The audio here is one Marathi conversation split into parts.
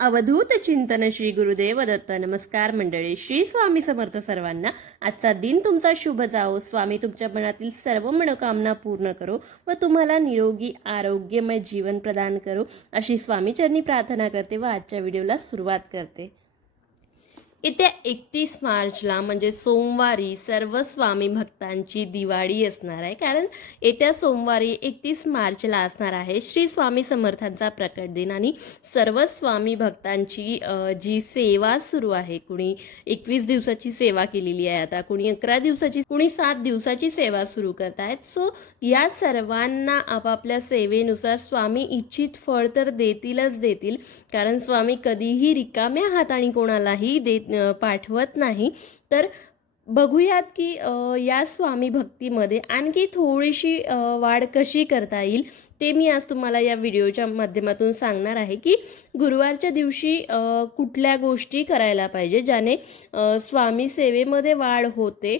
अवधूत चिंतन श्री गुरुदेव दत्त. नमस्कार मंडळी. श्री स्वामी समर्थ सर्वांना आजचा दिन तुमचा शुभ जाओ स्वामी तुमच्या मनातील सर्व मनोकामना पूर्ण करो व तुम्हाला निरोगी आरोग्यमय जीवन प्रदान करो अशी स्वामीचरणी प्रार्थना करते व आजच्या व्हिडिओला सुरुवात करते. येत्या एकतीस मार्चला म्हणजे सोमवारी सर्व स्वामी भक्तांची दिवाळी असणार आहे. कारण येत्या सोमवारी एकतीस मार्चला असणार आहे श्री स्वामी समर्थांचा प्रकट दिन आणि सर्व स्वामी भक्तांची जी सेवा सुरू आहे कुणी एकवीस दिवसाची सेवा केलेली आहे आता कुणी अकरा दिवसाची कुणी सात दिवसाची सेवा सुरू करत आहेत. सो या सर्वांना आपापल्या सेवेनुसार स्वामी इच्छित फळ तर देतीलच देतील. कारण स्वामी कधीही रिकाम्या हाताने कोणालाही देत पाठवत नाही. तर बघूयात की या स्वामी भक्तीमध्ये आणखी थोडीशी वाढ कशी करता येईल ते मी आज तुम्हाला या व्हिडिओच्या माध्यमातून सांगणार आहे की गुरुवारच्या दिवशी कुठल्या गोष्टी करायला पाहिजे ज्याने स्वामी सेवेमध्ये वाढ होते.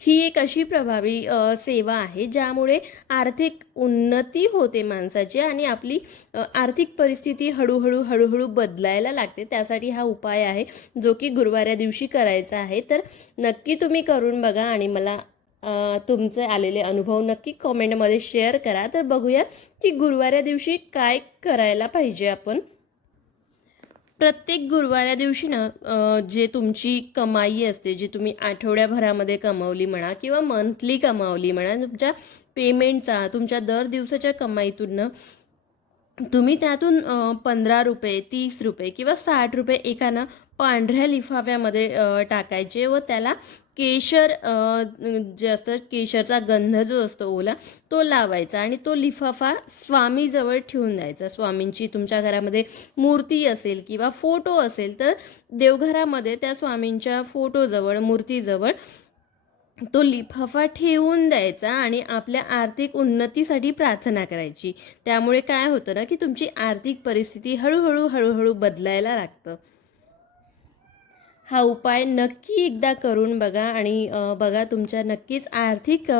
ही एक अशी प्रभावी सेवा आहे ज्यामुळे आर्थिक उन्नती होते माणसाची आणि आपली आर्थिक परिस्थिती हळूहळू हळूहळू बदलायला लागते. त्यासाठी हा उपाय आहे जो की गुरुवाऱ्या दिवशी करायचा आहे. तर नक्की तुम्ही करून बघा आणि मला तुमचे आलेले अनुभव नक्की कॉमेंटमध्ये शेअर करा. तर बघूया की गुरुवाऱ्या दिवशी काय करायला पाहिजे आपण. प्रत्येक गुरुवाऱ्या दिवशी ना जे तुमची कमाई असते जी तुम्ही आठवड्याभरामध्ये कमावली म्हणा किंवा मंथली कमावली म्हणा तुमच्या पेमेंटचा तुमच्या दर दिवसाच्या कमाईतून ना तुम्ही त्यातून पंधरा रुपये तीस रुपये किंवा साठ रुपये एकानं पांढऱ्या लिफाफ्यामध्ये टाकायचे व त्याला केशर जे असतं केशरचा गंध जो असतो ओला तो लावायचा आणि तो लिफाफा स्वामीजवळ ठेवून द्यायचा. स्वामींची तुमच्या घरामध्ये मूर्ती असेल किंवा फोटो असेल तर देवघरामध्ये त्या स्वामींच्या फोटोजवळ मूर्तीजवळ तो लिफाफा ठेवून द्यायचा आणि आपल्या आर्थिक उन्नतीसाठी प्रार्थना करायची. त्यामुळे काय होतं ना की तुमची आर्थिक परिस्थिती हळूहळू हळूहळू बदलायला लागतं. हा उपाय नक्की एकदा करून बघा आणि बघा तुमच्या नक्कीच आर्थिक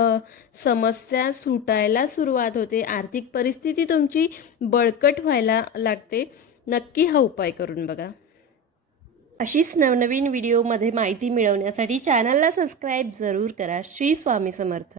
समस्या सुटायला सुरुवात होते. आर्थिक परिस्थिती तुमची बळकट व्हायला लागते. नक्की हा उपाय करून बघा. अशीच नवनवीन व्हिडिओमध्ये माहिती मिळवण्यासाठी चॅनलला सबस्क्राईब जरूर करा. श्री स्वामी समर्थ.